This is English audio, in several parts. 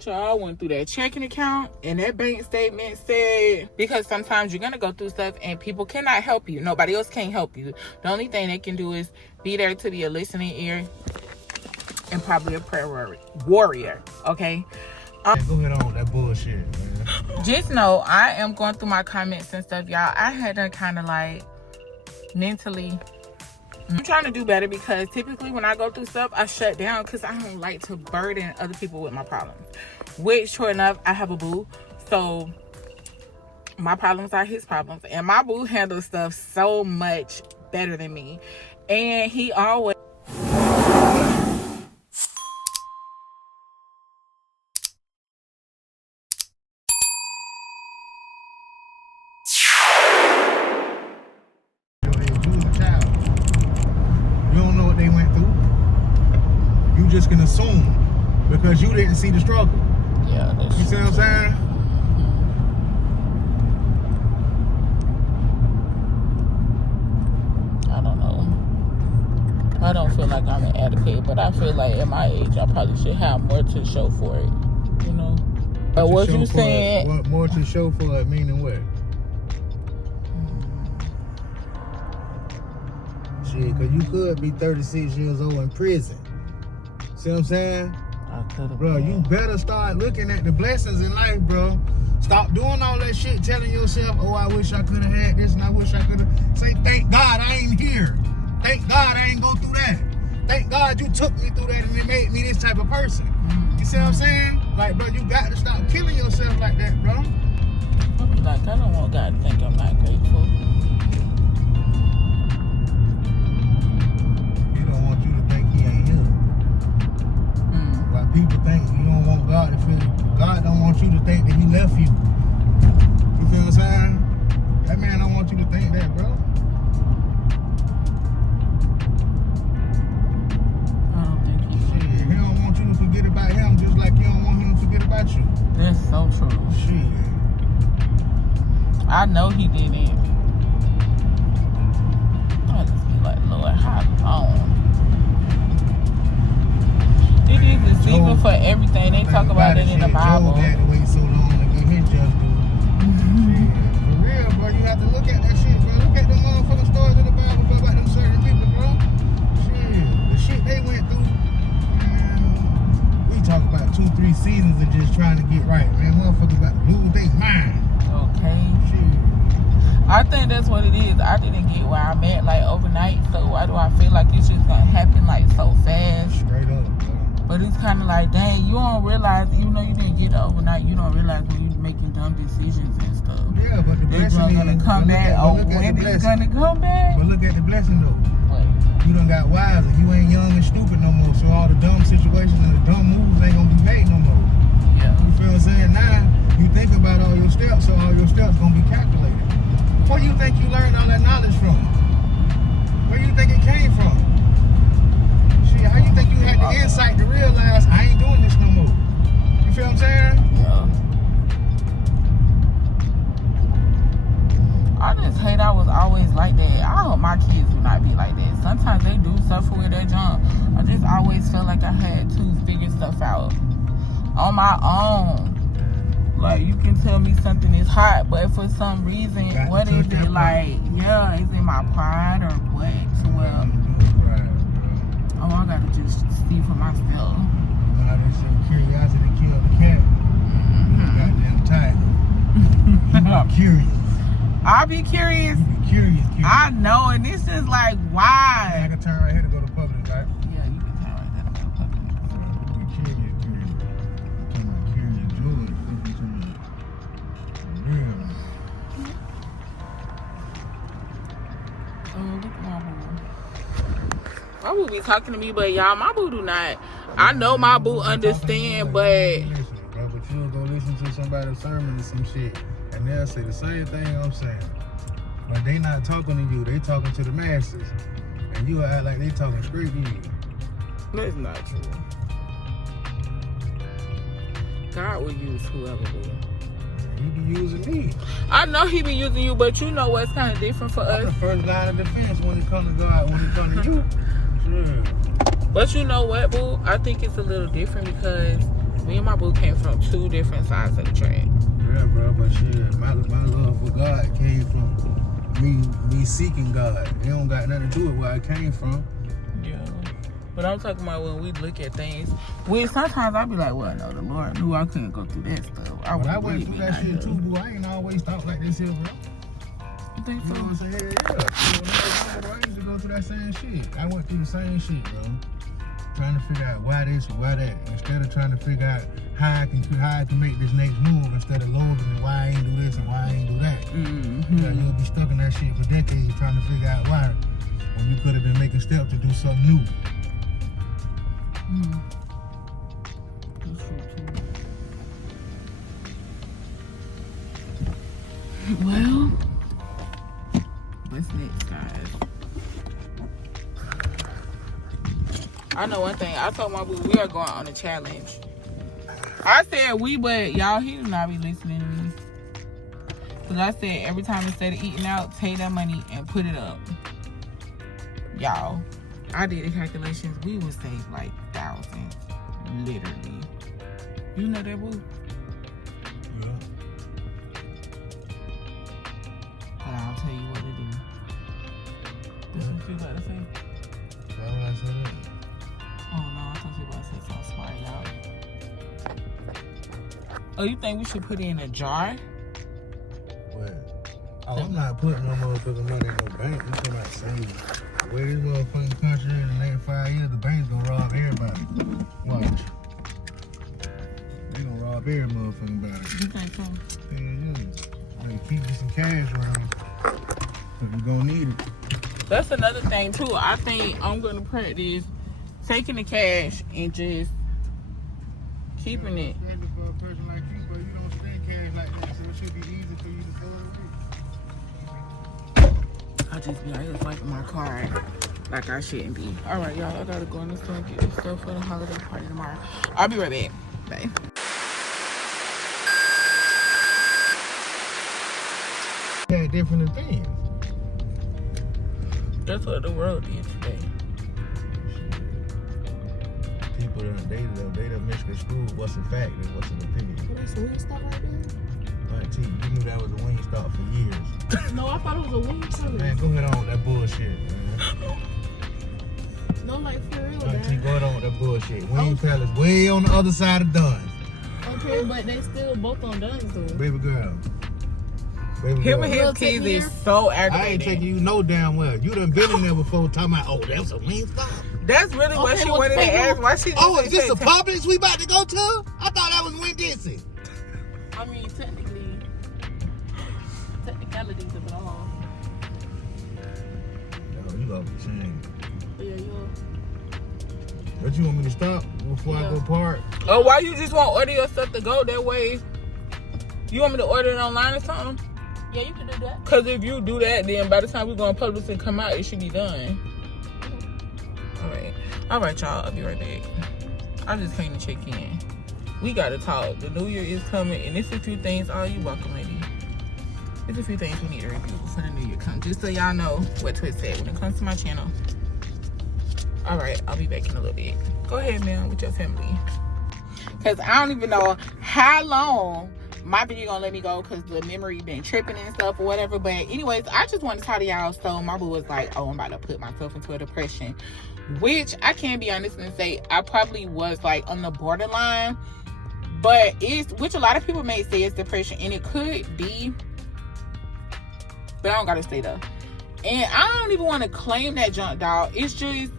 So I went through that checking account and that bank statement said, because sometimes you're going to go through stuff and people cannot help you. Nobody else can help you. The only thing they can do is be there to be a listening ear and probably a prayer warrior. Okay? Go ahead on with that bullshit, man. Just know I am going through my comments and stuff, y'all. I had to kind of like mentally... I'm trying to do better because typically when I go through stuff, I shut down because I don't like to burden other people with my problems. Which, sure enough, I have a boo. So, my problems are his problems. And my boo handles stuff so much better than me. And he always... Just can assume because you didn't see the struggle. Yeah, that's you see what I'm saying? I don't know. I don't feel like I'm inadequate, but I feel like at my age, I probably should have more to show for it. You know? But what you saying? What more to show for it? Meaning what? Shit, because you could be 36 years old in prison. See what I'm saying? Bro, you better start looking at the blessings in life, bro. Stop doing all that shit, telling yourself, oh, I wish I could have had this and I wish I could have. Say, thank God I ain't here. Thank God I ain't go through that. Thank God you took me through that and it made me this type of person. You see what I'm saying? Like, bro, you got to stop killing yourself like that, bro. I'll be like, I don't want God to think I'm not grateful. He don't want you to think he ain't here. People think you don't want God to feel. God don't want you to think that he left you. You feel what I'm saying? That man don't want you to think that, bro. I don't think he will. Shit, he don't want you to forget about him just like you don't want him to forget about you. That's so true. Shit. I know he didn't. I just be like, Lord, how long? It is deceiving for everything. They talk about it in the Bible. Job had to wait so long to get his just due. For real, bro. You have to look at that shit, bro. Look at the motherfucking stories in the Bible, bro, about them certain people, bro. Shit. The shit they went through. Man, we talk about 2-3 seasons of just trying to get right, man. Motherfuckers about to lose their mind. Okay. Shit. I think that's what it is. I didn't get where I'm at like overnight, so why do I feel like it's just gonna happen like so fast? Straight up, bro. But it's kind of like, dang, you don't realize, even though you didn't get it overnight, you don't realize when you're making dumb decisions and stuff. Yeah, but the blessing is gonna come back. When it's gonna come back. But look at the blessing though. What? You done got wiser. You ain't young and stupid no more. So all the dumb situations and the dumb moves ain't gonna be made no more. Yeah. You feel what I'm saying? Now you think about all your steps, so all your steps gonna be calculated. Where you think you learned all that knowledge from? Where you think it came from? Shit, how you think you had the insight to realize I ain't doing this no more? You feel what I'm saying? Yeah. I just hate I was always like that. I hope my kids do not be like that. Sometimes they do suffer with their junk. I just always felt like I had to figure stuff out on my own. Like, you can tell me something is hot, but for some reason, what is it like? Yeah, is it my pride or what? Well, oh, I gotta just see for myself. They say curiosity killed the cat. Goddamn tight. You be curious. I'll be curious. You be curious. I know, and this is like, why? I can turn right here to go to public, right? Yeah, you can turn right there to go to public. You be curious. I'm like curious, George. Oh, look at my boo. My boo be talking to me, but y'all, my boo do not. I know my boo understand, but... Listen, bro, but you'll go listen to somebody's sermon or some shit, and they'll say the same thing I'm saying. But they not talking to you, they talking to the masses. And you act like they talking straight to you. That's not true. God will use whoever will. He be using me. I know he be using you, but you know what's kind of different for us. I'm the first line of defense when it comes to God, when it comes to you. Sure. But you know what, boo? I think it's a little different because Me and my boo came from 2 different sides of the track. Yeah, bro, but shit, my love for God came from me seeking God. It don't got nothing to do with where I came from. Yeah. But I'm talking about when we look at things. Sometimes I be like, well, no, the Lord knew I couldn't go through that stuff. I went through that shit too, boo. I ain't always thought like this here, bro. You think so? You know what I'm saying? Yeah. When I used to go through that same shit. I went through the same shit, bro. Trying to figure out why this or why that. Instead of trying to figure out how I can make this next move, instead of loathing why I ain't do this and why I ain't do that. Mm-hmm. Yeah, you'll be stuck in that shit for decades trying to figure out why, when you could have been making steps to do something new. Mm. That's true too. Well, what's next, guys? I know one thing. I told my boo we are going on a challenge. I said we, but y'all, he do not be listening to me. Because I said every time instead of eating out, take that money and put it up. Y'all, I did the calculations. We would save like thousands. Literally. You know that, boo? Yeah. But I'll tell you what to do. This what you about to say? Why would I say that? Oh no, I thought you were about to say something smart, y'all. Oh, you think we should put it in a jar? What? Oh, I'm not putting no motherfucking money in no bank. I'm talking about saving. Where this motherfucking country in the next 5 years, the bank's gonna rob everybody. Watch. They gonna rob every motherfucking body. You think so? Yeah. They keep you some cash around. Cause you gonna need it. That's another thing too. I think I'm gonna practice taking the cash and just keeping it. Especially for a person like you, but you don't spend cash like that, so it should be easy for you to throw it away. I just be out here swiping my card like I shouldn't be. All right, y'all. I gotta go in the store and get this stuff for the holiday party tomorrow. I'll be right back. Bye. Yeah, different opinions. That's what the world did today. People that they done misconstrued what's a fact and what's an opinion. That's a Wingstop right there? Like, T, you knew that was a Wingstop for years. No, I thought it was a Wingstop. Man, go ahead on with that bullshit, man. No, like for real, Like, T, man. go ahead on with that bullshit. Wing Palace way on the other side of Duns. Okay, but they still both on Duns though. Baby girl. Baby Him girl. and his Well, kids take is me so I ain't aggravating. taking you no damn well. You done been in there before talking about, oh, that's a Wingstop. That's really what Okay, she well, wanted to take ask. you- Why she? Oh, is this a Publix we about to go to? I thought that was Winn-Dixie. I mean, technicalities of it all. No, you love the chain. But yeah, you. But you want me to stop before I Yeah. go park? Oh, why you just won't order your stuff to go that way? You want me to order it online or something? Yeah, you can do that. Cause if you do that, then by the time we go in Publix and come out, it should be done. All right, y'all. I'll be right back. I just came to check in. We gotta talk. The new year is coming, and it's a few things. Oh, you welcome, lady. There's a few things we need to review before the new year comes, just so y'all know what to expect when it comes to my channel. All right, I'll be back in a little bit. Go ahead, man, with your family. Cause I don't even know how long my video gonna let me go, because the memory been tripping and stuff or whatever. But anyways, I just want to talk to y'all. So my boo was like, oh, I'm about to put myself into a depression, which I can be honest and say I probably was like on the borderline, but it's, which a lot of people may say it's depression, and it could be, but I don't gotta stay there. And I don't even want to claim that junk, dog. It's just,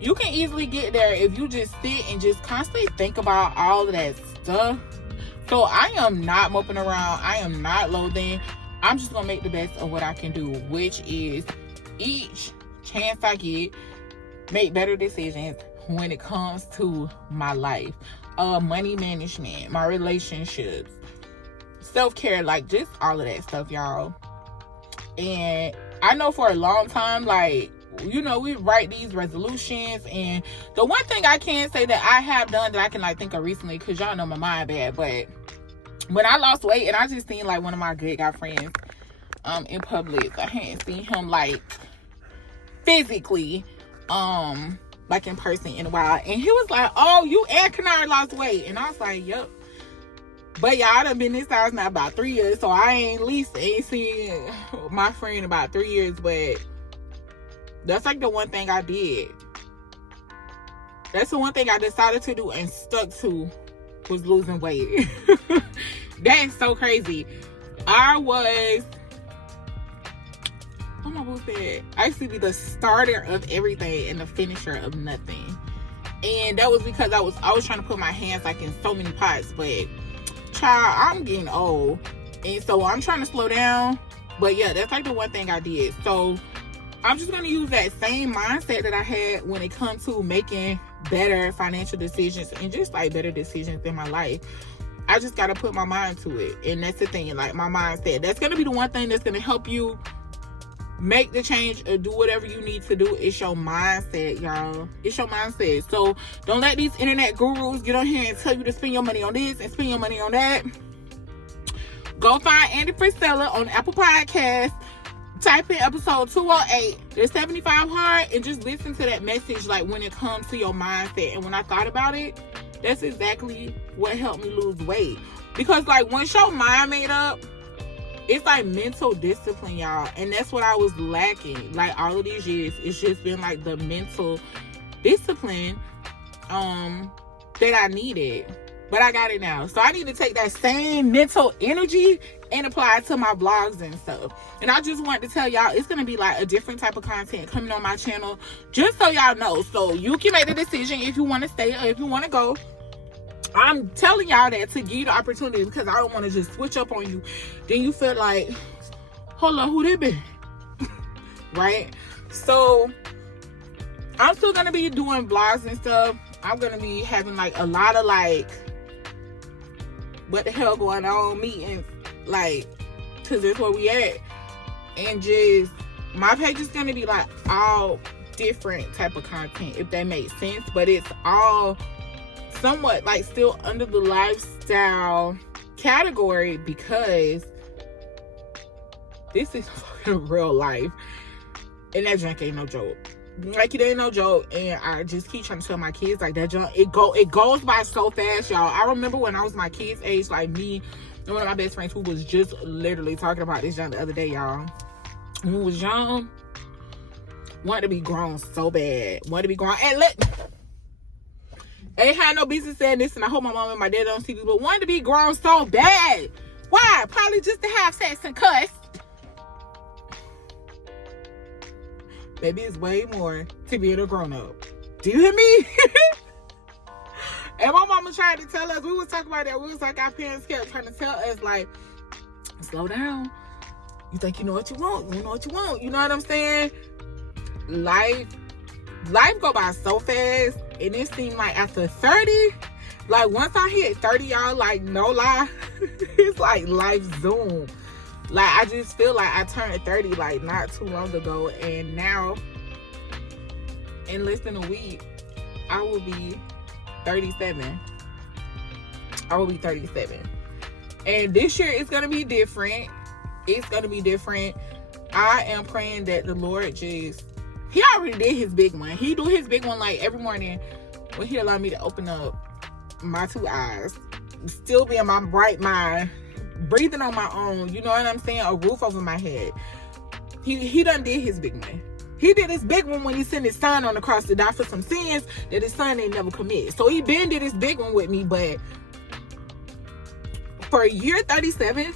you can easily get there if you just sit and just constantly think about all of that stuff. So I am not moping around. I am not loathing. I'm just gonna make the best of what I can do, which is each chance I get, make better decisions when it comes to my life, money management, my relationships, self-care, like just all of that stuff, y'all. And I know for a long time, like, you know, we write these resolutions, and the one thing I can say that I have done that I can like think of recently, because y'all know my mind bad, but when I lost weight, and I just seen like one of my good guy friends in Publix, I hadn't seen him like physically like in person in a while. And he was like, oh, you and Canary lost weight. And I was like, yep. But y'all, I done been this house now about 3 years, so I ain't seen my friend about 3 years, but that's like the one thing I did. That's the one thing I decided to do and stuck to, was losing weight. That is so crazy. I was, what my boo said, I used to be the starter of everything and the finisher of nothing. And that was because I was always trying to put my hands like in so many pots, but child, I'm getting old, and so I'm trying to slow down. But yeah, that's like the one thing I did. So I'm just gonna use that same mindset that I had when it comes to making better financial decisions and just like better decisions in my life. I just gotta put my mind to it, and that's the thing. Like my mindset, that's gonna be the one thing that's gonna help you make the change or do whatever you need to do. It's your mindset, y'all. It's your mindset. So don't let these internet gurus get on here and tell you to spend your money on this and spend your money on that. Go find Andy Frisella on Apple Podcasts. Type in episode 208. There's 75 hard, and just listen to that message like when it comes to your mindset. And when I thought about it, that's exactly what helped me lose weight. Because like once your mind made up, it's like mental discipline, y'all. And that's what I was lacking. Like all of these years, it's just been like the mental discipline that I needed. But I got it now. So I need to take that same mental energy and apply it to my vlogs and stuff. And I just want to tell y'all, it's going to be like a different type of content coming on my channel. Just so y'all know. So you can make the decision if you want to stay or if you want to go. I'm telling y'all that to give you the opportunity, because I don't want to just switch up on you. Then you feel like, hold on, who they been? Right? So I'm still going to be doing vlogs and stuff. I'm going to be having like a lot of like, what the hell going on meetings, like, because that's where we at. And just, my page is going to be like all different type of content, if that makes sense. But it's all somewhat like still under the lifestyle category, because this is fucking real life, and that junk ain't no joke. Like, it ain't no joke. And I just keep trying to tell my kids, like, that junk, it goes by so fast, y'all. I remember when I was my kids' age, like me and one of my best friends who was just literally talking about this junk the other day, y'all. When we was young, wanted to be grown so bad, wanted to be grown, and look, ain't had no business saying this, and I hope my mom and my dad don't see this, but wanted to be grown so bad. Why? Probably just to have sex and cuss. Maybe it's way more to being a grown-up. Do you hear me? And my mama tried to tell us, we was talking about that, we was like, our parents kept trying to tell us, like, slow down. You think you know what you want. You know what you want. You know what I'm saying? Life go by so fast. And it seemed like after 30, like once I hit 30, y'all, like no lie, it's like life zoom. Like I just feel like I turned 30 like not too long ago, and now in less than a week I will be 37. I will be 37. And this year it's gonna be different. It's gonna be different. I am praying that the Lord just, he already did his big one. He do his big one like every morning when he allowed me to open up my two eyes, still be in my bright mind, breathing on my own, you know what I'm saying? A roof over my head. He done did his big one. He did his big one when he sent his son on the cross to die for some sins that his son ain't never committed. So he been did his big one with me, but for year 37,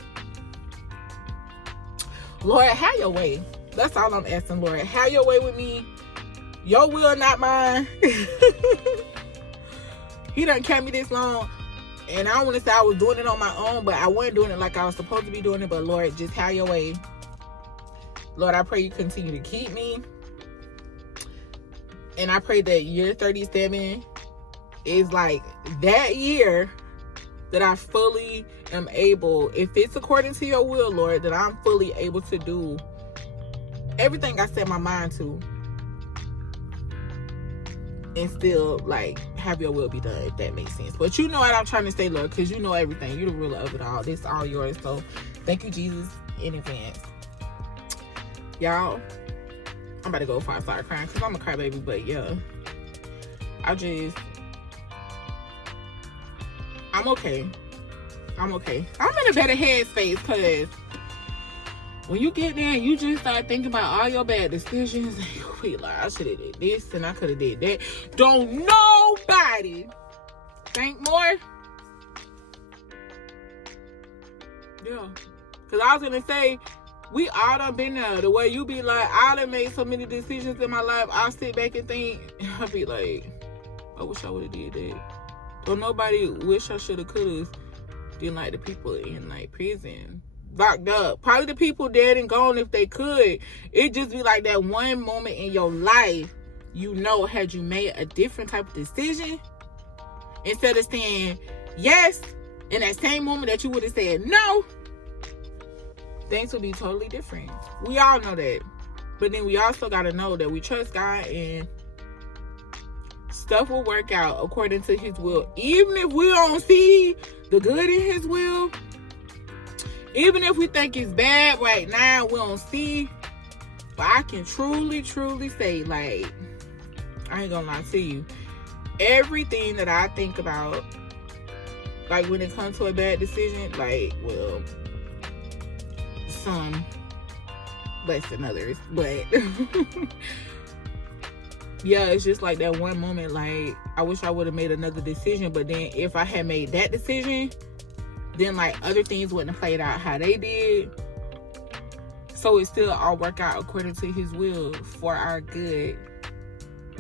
Lord, have your way. That's all I'm asking, Lord. Have your way with me. Your will, not mine. He done kept me this long. And I don't want to say I was doing it on my own, but I wasn't doing it like I was supposed to be doing it. But Lord, just have your way. Lord, I pray you continue to keep me. And I pray that year 37 is like that year that I fully am able, if it's according to your will, Lord, that I'm fully able to do everything I set my mind to, and still like have your will be done, if that makes sense. But you know what I'm trying to say, Lord, because you know everything. You're the ruler of it all. This is all yours. So thank you, Jesus, in advance. Y'all, I'm about to go 5 start crying because I'm a crybaby, but yeah, I'm okay. I'm okay. I'm in a better headspace because when you get there and you just start thinking about all your bad decisions, and you be like, I should have did this and I could have did that. Don't nobody think more. Yeah. Because I was going to say, we all done been there. The way you be like, I done made so many decisions in my life. I'll sit back and think, I'll be like, I wish I would have did that. Don't nobody wish I should have, could have. Then like the people in like prison, locked up. Probably the people dead and gone if they could. It just be like that one moment in your life, you know, had you made a different type of decision, instead of saying yes, in that same moment that you would have said no, things would be totally different. We all know that. But then we also got to know that we trust God and stuff will work out according to his will. Even if we don't see the good in his will, even if we think it's bad right now, we don't see. But I can truly say, like, I ain't gonna lie to you, everything that I think about, like when it comes to a bad decision, like, well, some less than others, but yeah, it's just like that one moment, like, I wish I would have made another decision, but then if I had made that decision, then like other things wouldn't have played out how they did. So it still all work out according to his will for our good.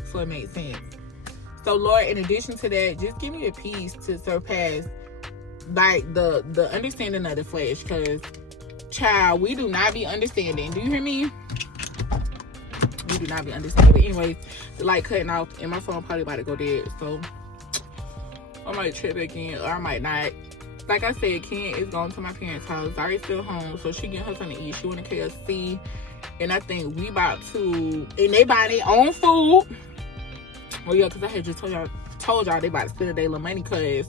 So it makes sense. So Lord, in addition to that, just give me the peace to surpass like the understanding of the flesh, because child, we do not be understanding. Do you hear me? We do not be understanding. But anyways, the light cutting off and my phone probably about to go dead, so I might check back in or I might not. Like I said, Ken is going to my parents' house. Zari's still home, so she getting her something to eat. She went to KFC, and I think we about to, and they buy their own food. Well, yeah, because I had just told y'all they about to spend their little money, because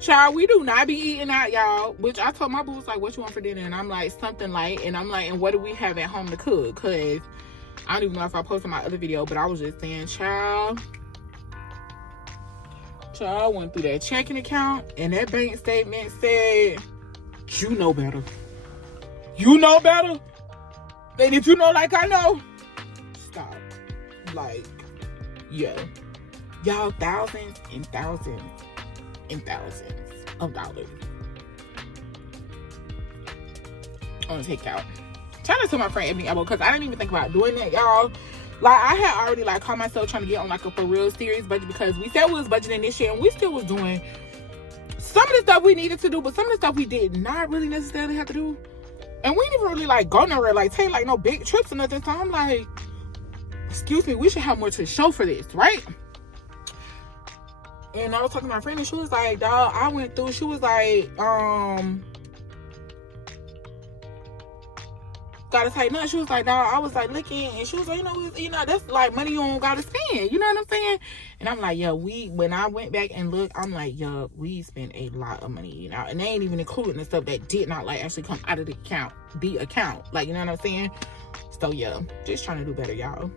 child, we do not be eating out, y'all. Which I told my boo, was like, what you want for dinner? And I'm like, something light. And I'm like, and what do we have at home to cook? Because I don't even know if I posted my other video, but I was just saying, child, went through that checking account, and that bank statement said, you know better. You know better? And if you know like I know, stop. Like, yeah. Y'all, thousands and thousands and thousands of dollars on takeout. Shout out to my friend Ebony Elbow, because I didn't even think about doing that, y'all. Like, I had already like caught myself trying to get on like a for real serious budget, because we said we was budgeting this year and we still was doing some of the stuff we needed to do, but some of the stuff we did not really necessarily have to do. And we didn't even really like go nowhere, like take like no big trips or nothing. So I'm like, excuse me, we should have more to show for this, right? And I was talking to my friend and she was like, dog, I went through, she was like, gotta tighten up. She was like, dog, I was like looking, and she was like, you know, that's like money you don't gotta spend. You know what I'm saying? And I'm like, yeah, when I went back and looked, I'm like, yeah, we spent a lot of money, you know, and they ain't even including the stuff that did not like actually come out of the account. Like, you know what I'm saying? So yeah, just trying to do better, y'all.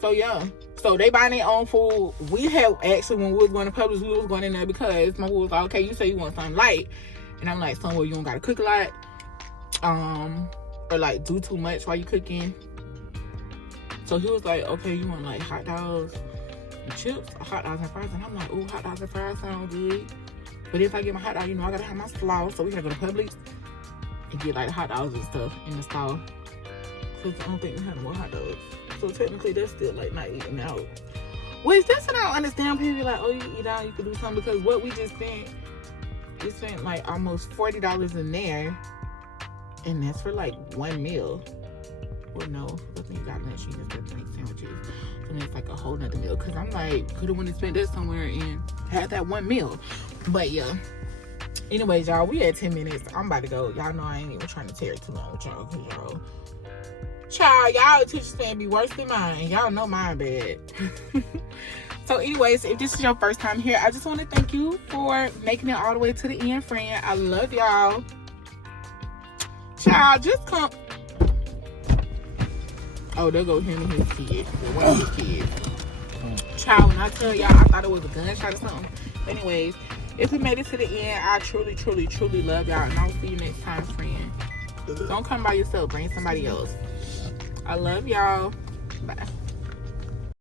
So yeah. So they buying their own food. We had actually, when we was going to Publix, we was going in there because my boy was like, okay, you say you want something light. And I'm like, somewhere you don't gotta cook a lot. Or like do too much while you cooking. So he was like, okay, you want like hot dogs and chips, or hot dogs and fries? And I'm like, ooh, hot dogs and fries sound good. But if I get my hot dog, you know, I gotta have my slaw. So we gotta go to Publix and get like hot dogs and stuff in the slaw. Because I don't think we have more hot dogs. So technically that's still like not eating out. Which that's what I don't understand. People be like, oh, you eat out, you can do something. Because what we just spent, we spent like almost $40 in there. And that's for like one meal. Well, no, I think you got lunch, you just make sandwiches. So then it's like a whole nother meal. Cause I'm like, could have went and spent that somewhere and had that one meal. But yeah. Anyways, y'all, we at 10 minutes. I'm about to go. Y'all know I ain't even trying to tear it too long with y'all. Cause y'all, child, y'all attention span be worse than mine. Y'all know mine bad. So anyways, if this is your first time here, I just want to thank you for making it all the way to the end, friend. I love y'all. Child, just come. Oh, there go him and his kid. One of his kids. Child, when I tell y'all, I thought it was a gunshot or something. Anyways, if we made it to the end, I truly, truly, truly love y'all. And I'll see you next time, friend. Don't come by yourself. Bring somebody else. I love y'all. Bye.